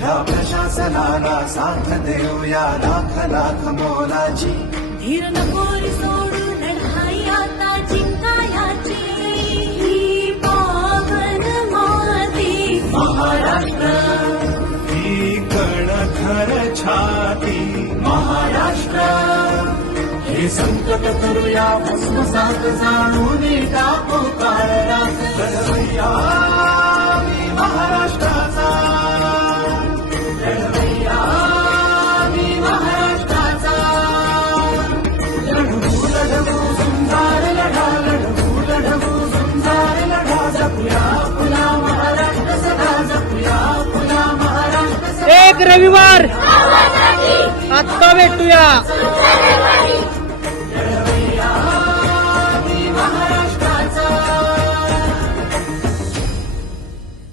या प्रशासनाला साथ देऊया लाख लाख मोलाची. धीर नको रे सोडू लढाई आता जिंकायाची. ही पावन माती महाराष्ट्र, ही कणखर छाती महाराष्ट्र. हे संकट करूया भस्मसात जाणून टाकू काळरात. लढवय्या मी महाराष्ट्राचा, लढवय्या मी महाराष्ट्राचा. लढवू लढवू सुंदर लढा, लढवू लढवू सुंदर लढा. जपूया पुन्हा महाराष्ट्र सदा, जपूया पुन्हा महाराष्ट्र सदा. एक रविवार आत्ता भेटूया.